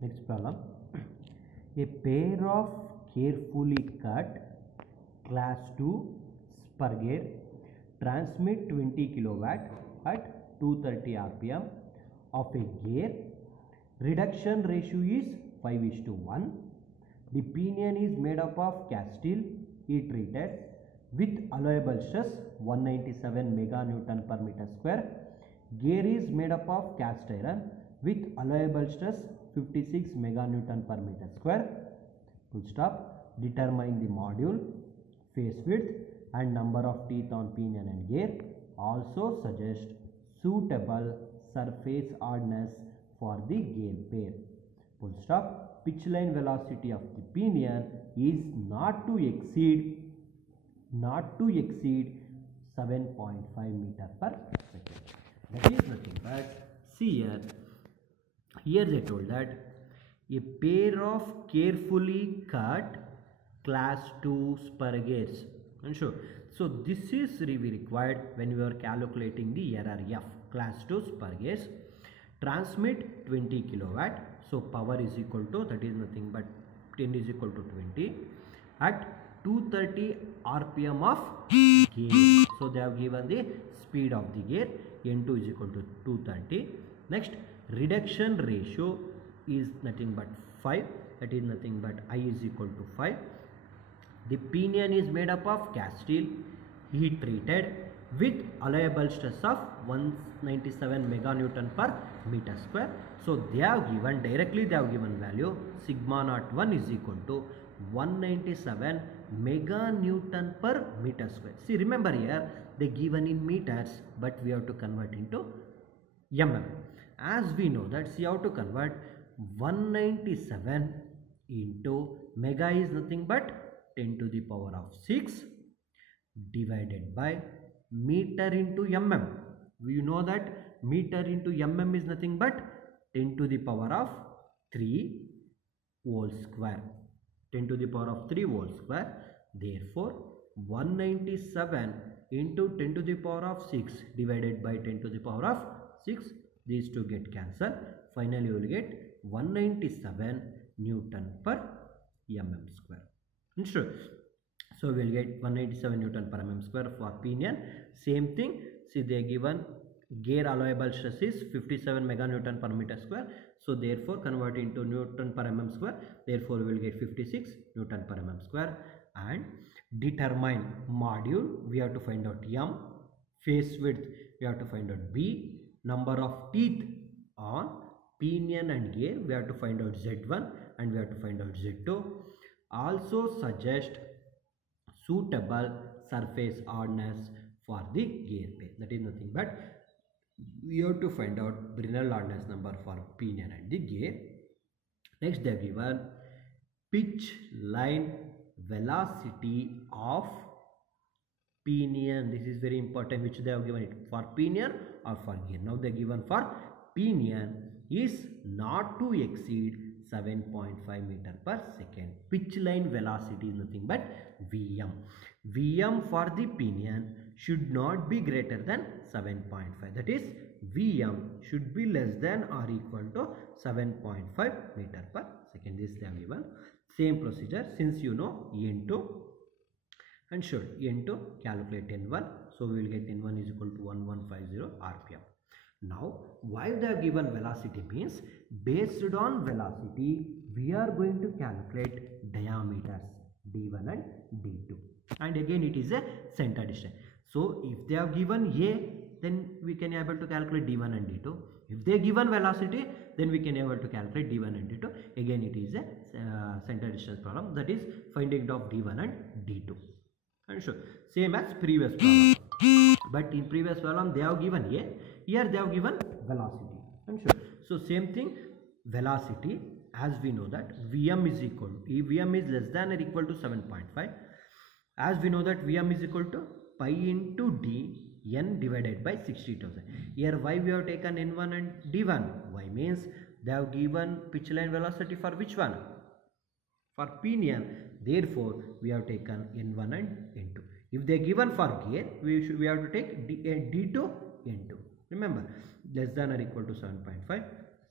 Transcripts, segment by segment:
Next problem. A pair of carefully cut class 2 spur gear transmit 20 kilowatt at 230 rpm of a gear. Reduction ratio is 5:1. The pinion is made up of cast steel, heat treated with allowable stress 197 meganewton per meter square. Gear is made up of cast iron with allowable stress 56 meganewton per meter square. Full stop. Determine the module, face width and number of teeth on pinion and gear. Also suggest suitable surface hardness for the gear pair. Full stop. Pitch line velocity of the pinion is not to exceed 7.5 meter per second. That is nothing but, see here they told that a pair of carefully cut class 2 spur gears. So this is really required when we are calculating the error F. Class 2 spur gears transmit 20 kilowatt. So power is equal to, that is nothing but 10 is equal to 20 at 230 rpm of gear. So they have given the speed of the gear, N2 is equal to 230. Next, reduction ratio is nothing but 5, that is nothing but I is equal to 5. The pinion is made up of cast steel, heat treated with allowable stress of 197 meganewton per meter square. So they have given directly, they have given value sigma naught 1 is equal to 197 meganewton per meter square. See, remember here they given in meters, but we have to convert into mm. As we know that, see how to convert 197 into mega is nothing but 10 to the power of 6 divided by meter into mm. We know that meter into mm is nothing but 10 to the power of 3 whole square. 10 to the power of 3 whole square. Therefore 197 into 10 to the power of 6 divided by 10 to the power of 6, these two get cancelled. Finally you will get 197 newton per mm square. Sure. So we will get 197 newton per mm square for pinion. Same thing, see they given gear allowable stress is 57 meganewton per meter square. So therefore convert into newton per mm square. Therefore we will get 56 newton per mm square. And determine module, we have to find out m. Face width, we have to find out b. Number of teeth on pinion and gear, we have to find out z1 and we have to find out z2. Also suggest suitable surface hardness for the gear pair. That is nothing but we have to find out Brinell hardness number for pinion and the gear. Next they have given pitch line velocity of pinion. This is very important, which they have given it for pinion or for gear. Now they are given for pinion is not to exceed 7.5 meter per second. Pitch line velocity is nothing but Vm. Vm for the pinion should not be greater than 7.5. That is Vm should be less than or equal to 7.5 meter per second. This they have given. Same procedure, since you know N2 and should N2 calculate N1. So we will get N1 is equal to 1150 rpm. Now why they have given velocity means, based on velocity we are going to calculate diameters d1 and d2, and again it is a center distance. So if they have given a, then we can able to calculate d1 and d2. If they given velocity, then we can able to calculate d1 and d2. Again it is a center distance problem, that is finding of d1 and d2. And sure, same as previous problem, but in previous problem they have given a, here they have given velocity. And sure, so same thing, velocity, as we know that Vm is equal, if Vm is less than or equal to 7.5, as we know that Vm is equal to pi into d n divided by 60,000. Here why we have taken n1 and d1? Why means they have given pitch line velocity for which one? For pinion. Therefore we have taken n1 and n2. If they given for gear, we have to take d2 n2. Remember, less than or equal to 7.5.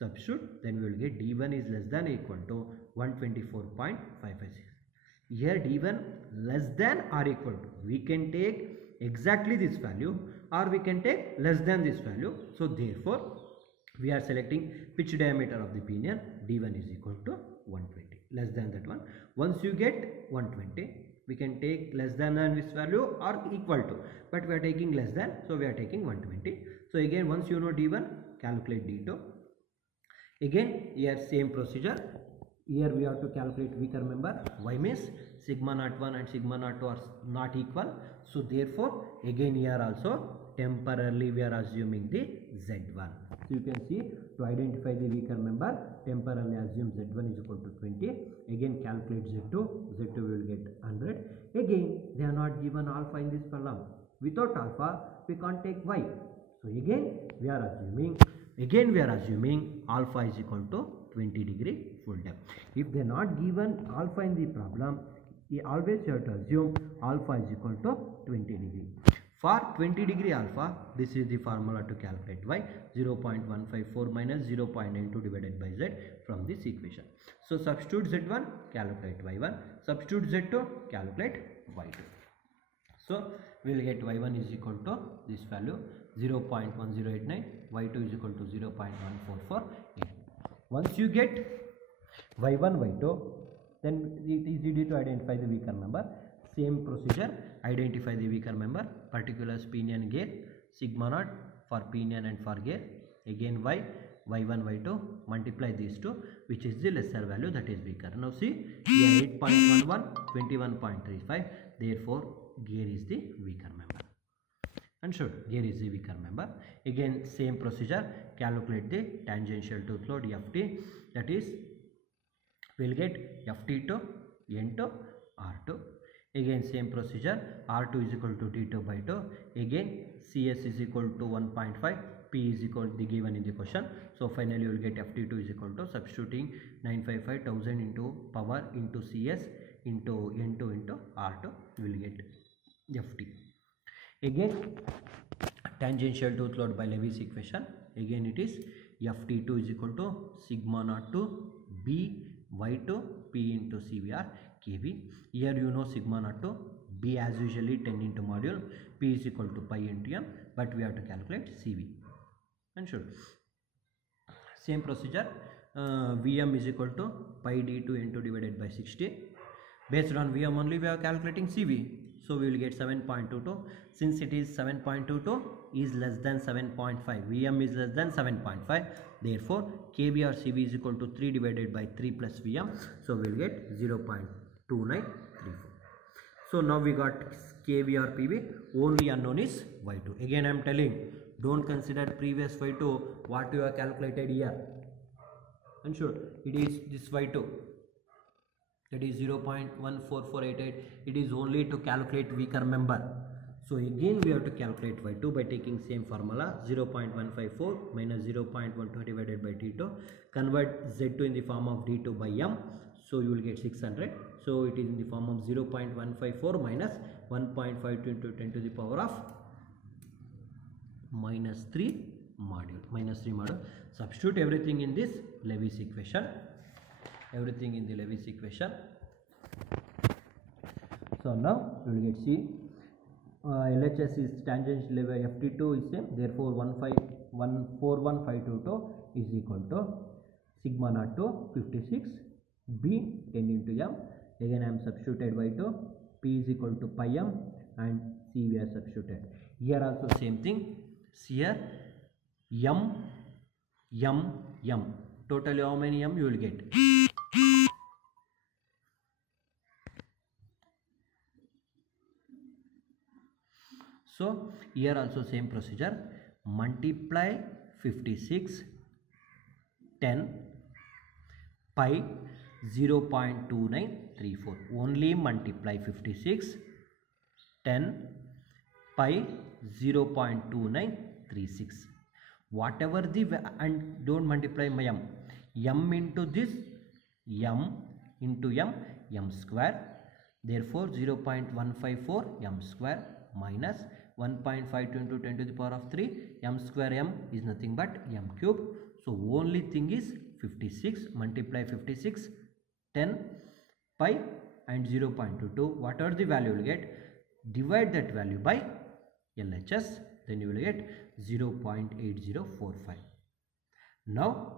substitute, then we will get d1 is less than or equal to 124.556. Here d1 less than or equal to, we can take exactly this value or we can take less than this value. So therefore we are selecting pitch diameter of the pinion, d1 is equal to 120, less than that one. Once you get 120, we can take less than this value or equal to, but we are taking less than, so we are taking 120. So again, once you know d1, calculate d2. Again here same procedure. Here we have to calculate weaker member. Why means sigma naught 1 and sigma naught 2 are not equal. So therefore again here also temporarily we are assuming the Z1. So you can see, to identify the weaker member, temporarily assume Z1 is equal to 20. Again calculate Z2. Z2 will get 100. Again they are not given alpha in this problem. Without alpha we can't take Y. So again we are assuming alpha is equal to 20 degree full depth. If they are not given alpha in the problem, you always have to assume alpha is equal to 20 degree. For 20 degree alpha, this is the formula to calculate Y, 0.154 minus 0.92 divided by Z from this equation. So substitute Z1, calculate Y1, substitute Z2, calculate Y2. So we will get Y1 is equal to this value 0.1089, Y2 is equal to 0.1448. Once you get Y1, Y2, then it is easy to identify the weaker member. Same procedure, identify the weaker member, particulars pinion gear, sigma naught for pinion and for gear. Again Y, Y1, Y2, multiply these two, which is the lesser value, that is weaker. Now see, here 8.11, 21.35, therefore gear is the weaker member. And sure, gear is the weaker member. Again same procedure, calculate the tangential tooth load Ft, that is we will get Ft to N to R2. Again same procedure, R2 is equal to D2 by 2. Again CS is equal to 1.5, P is equal to the given in the question. So finally you will get Ft2 is equal to, substituting 955,000 into power into CS into N2 into R2, we will get Ft. Again tangential tooth load by Levy's equation, again it is Ft2 is equal to sigma naught to B Y2 P into CVR kV. Here you know sigma naught to B as usually 10 into module, P is equal to pi into M, but we have to calculate CV. And sure, same procedure, Vm is equal to pi D2 N2 divided by 60. Based on Vm only we are calculating CV. So we will get 7.22. Since it is 7.22 is less than 7.5, Vm is less than 7.5. Therefore, Kv or Cv is equal to 3 divided by 3 plus Vm. So we will get 0.2934. So now we got Kv or Pv. Only unknown is Y2. Again I am telling, don't consider previous Y2 what you have calculated here. And sure, it is this Y2. That is 0.14488. It is only to calculate weaker member. So again we have to calculate Y2 by taking same formula, 0.154 minus 0.12 divided by T2. Convert Z2 in the form of D2 by M. So you will get 600. So it is in the form of 0.154 minus 1.52 into 10 to the power of minus 3 module. Substitute everything in this Levy's equation. Everything in the Levy's equation. So now we will get C. LHS is tangential Levy Ft2 is same. Therefore 141,522 is equal to sigma naught to 56 B 10 into M. Again I am substituted Y2, P is equal to pi M, and C we are substituted. Here also same thing. Here M. Totally how many M you will get? So here also same procedure, multiply 56 10 pi 0.2934. Only multiply 56 10 pi 0.2936. Whatever the, and don't multiply my M into this, M into M square. Therefore 0.154 M square minus 1.52 into 10 to the power of 3, M square M is nothing but M cube. So only thing is 56, multiply 56, 10 pi and 0.22. Whatever the value you will get, divide that value by LHS, then you will get 0.8045. Now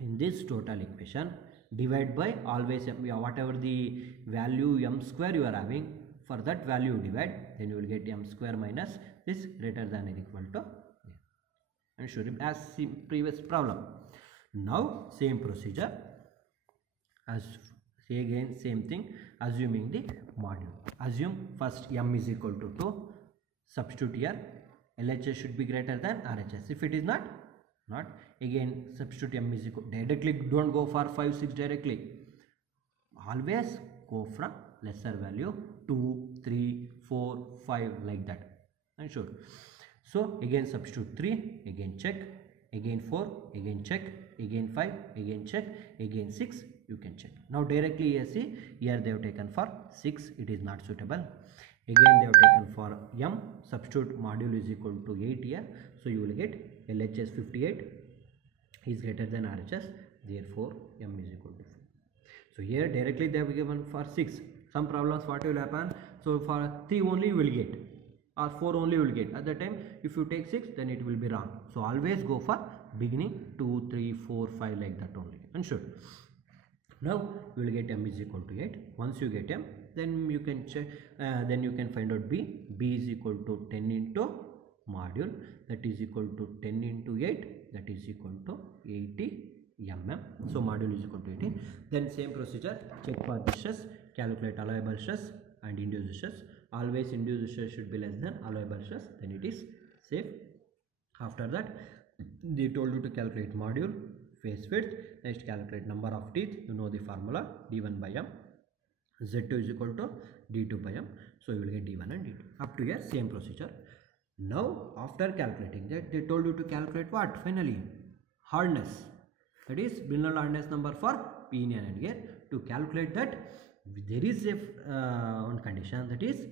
in this total equation, divide by always whatever the value m square you are having, for that value divide, then you will get m square minus this greater than or equal to, and show it as previous problem. Now same procedure as again same thing, assuming the module. Assume first m is equal to 2, substitute here, LHS should be greater than RHS. If it is not, again substitute m is equal, directly don't go for 5, 6 directly, always go from lesser value 2, 3, 4, 5 like that, and sure. So again substitute 3, again check, again 4, again check, again 5, again check, again 6, you can check. Now directly here see, here they have taken for 6, it is not suitable. Again they have taken for m, substitute module is equal to 8 here, so you will get LHS 58 is greater than RHS, therefore m is equal to 4. So here directly they have given for 6. Some problems what will happen, so for 3 only you will get, or 4 only you will get. At that time if you take 6, then it will be wrong. So always go for beginning 2, 3, 4, 5 like that only, and sure. Now you will get m is equal to 8. Once you get m, then you can check, then you can find out b. B is equal to 10 into module, that is equal to 10 into 8, that is equal to 80 mm. So module is equal to 80. Then same procedure, check for the stress, calculate allowable stress and induced stress. Always induced stress should be less than allowable stress, then it is safe. After that they told you to calculate module, face width, next calculate number of teeth, you know the formula, d1 by m, z2 is equal to d2 by m, so you will get d1 and d2. Up to here same procedure. Now after calculating that, they told you to calculate what? Finally hardness, that is Brinell hardness number for pinion and gear. To calculate that, there is a one condition, that is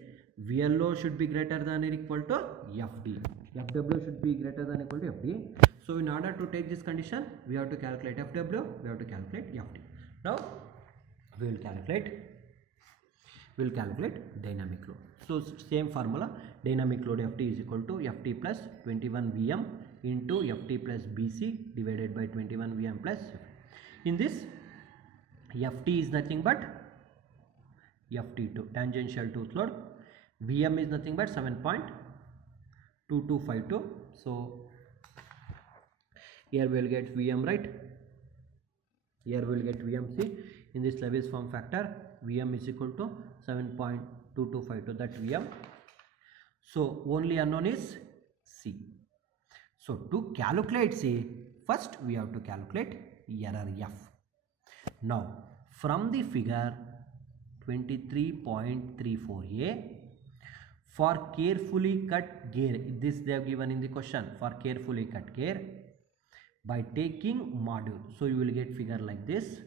VLO should be greater than or equal to FD, FW should be greater than or equal to FD. So in order to take this condition, we have to calculate FW, we have to calculate FD. Now we will calculate dynamic load. So same formula, dynamic load FT is equal to FT plus 21 Vm into FT plus BC divided by 21 Vm plus. In this, FT is nothing but FT2, tangential tooth load. Vm is nothing but 7.2252. So here we will get Vm, right? Here we will get Vm. See, in this Lewis form factor, Vm is equal to 7.2252, that Vm. So only unknown is C. So to calculate C, first we have to calculate error F. Now from the figure 23.34a, for carefully cut gear, this they have given in the question, for carefully cut gear by taking module. So you will get figure like this,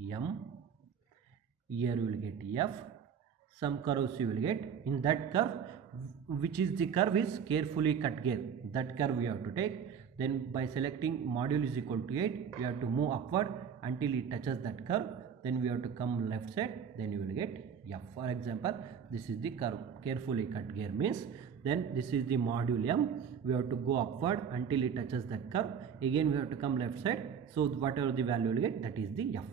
M, here you will get F, some curves you will get. In that curve, which is the curve is carefully cut gear, that curve we have to take. Then by selecting module is equal to 8, we have to move upward until it touches that curve. Then we have to come left side, then you will get F. For example, this is the curve, carefully cut gear means, then this is the module M, we have to go upward until it touches that curve. Again we have to come left side, so whatever the value you will get, that is the F.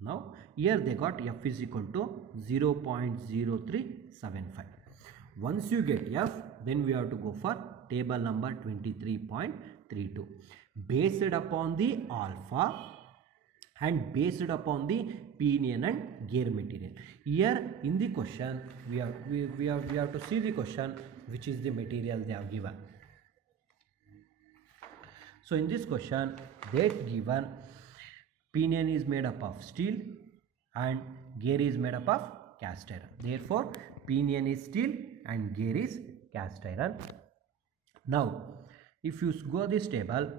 Now here they got F is equal to 0.0375. Once you get F, then we have to go for table number 23.32. Based upon the alpha and based upon the pinion and gear material. Here in the question we have to see the question, which is the material they have given. So in this question they given pinion is made up of steel and gear is made up of cast iron. Therefore pinion is steel and gear is cast iron. Now if you go this table,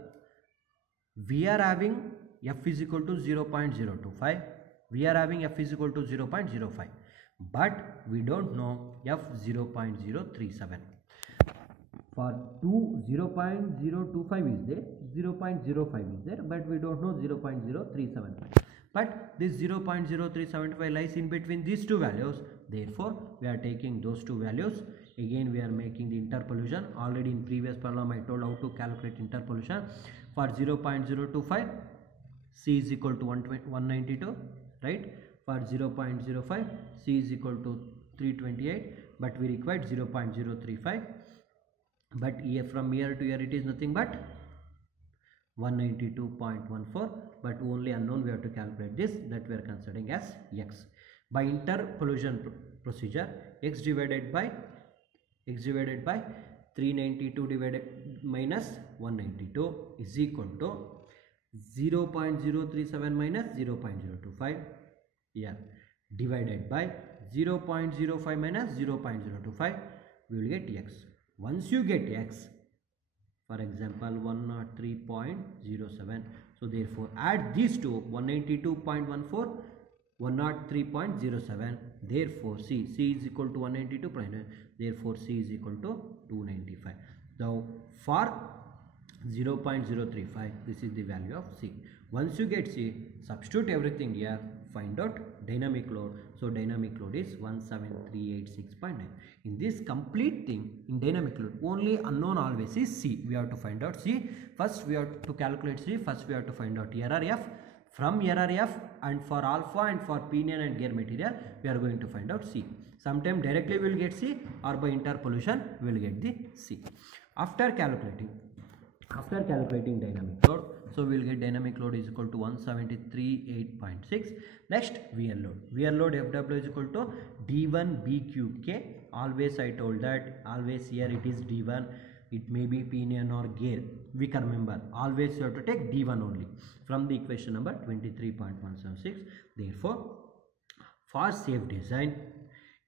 we are having F is equal to 0.025, we are having F is equal to 0.05, but we don't know F 0.037. For 0.025 is there, 0.05 is there, but we don't know 0.0375. But this 0.0375 lies in between these two values. Therefore, we are taking those two values. Again, we are making the interpolation. Already in previous problem, I told how to calculate interpolation. For 0.025, C is equal to 192, right? For 0.05, C is equal to 328, but we required 0.035. But here from here to here it is nothing but 192.14, but only unknown we have to calculate this, that we are considering as x. By interpolation procedure, x divided by 392 divided minus 192 is equal to 0.037 minus 0.025, here divided by 0.05 minus 0.025, we will get x. Once you get x, for example 103.07, so therefore add these two, 192.14, 103.07, therefore C is equal to 192.9, therefore C is equal to 295. Now for 0.035, this is the value of C. Once you get C, substitute everything here, find out dynamic load. So dynamic load is 17386.9. In this complete thing, in dynamic load, only unknown always is C. We have to find out C. First we have to calculate C. First we have to find out error F. From error F, and for alpha and for pinion and gear material, we are going to find out C. Sometime directly we will get C, or by interpolation we will get the C. After calculating dynamic load, so we will get dynamic load is equal to 173.8.6. Next, wear load. Wear load FW is equal to D1 B cube K. Always I told that, always here it is D1. It may be pinion or gear. We can remember, always you have to take D1 only from the equation number 23.176. Therefore, for safe design,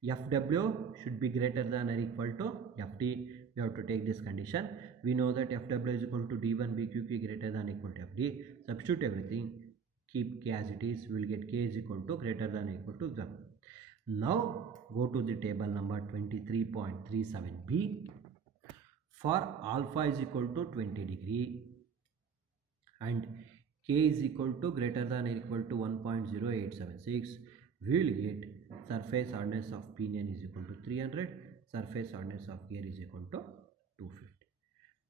FW should be greater than or equal to FD. We have to take this condition. We know that FW is equal to D1 BQK greater than or equal to FD. Substitute everything, keep K as it is. We will get K is equal to greater than or equal to 0. Now go to the table number 23.37b. For alpha is equal to 20 degree and K is equal to greater than or equal to 1.0876, we will get surface hardness of pinion is equal to 300, surface hardness of gear is equal to 250.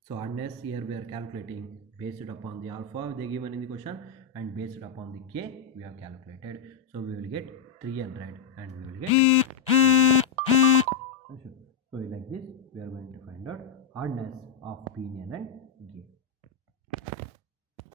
So hardness here we are calculating based upon the alpha they given in the question and based upon the K we have calculated. So we will get 300 and we will get. So like this we are going to find out hardness of pinion and gear.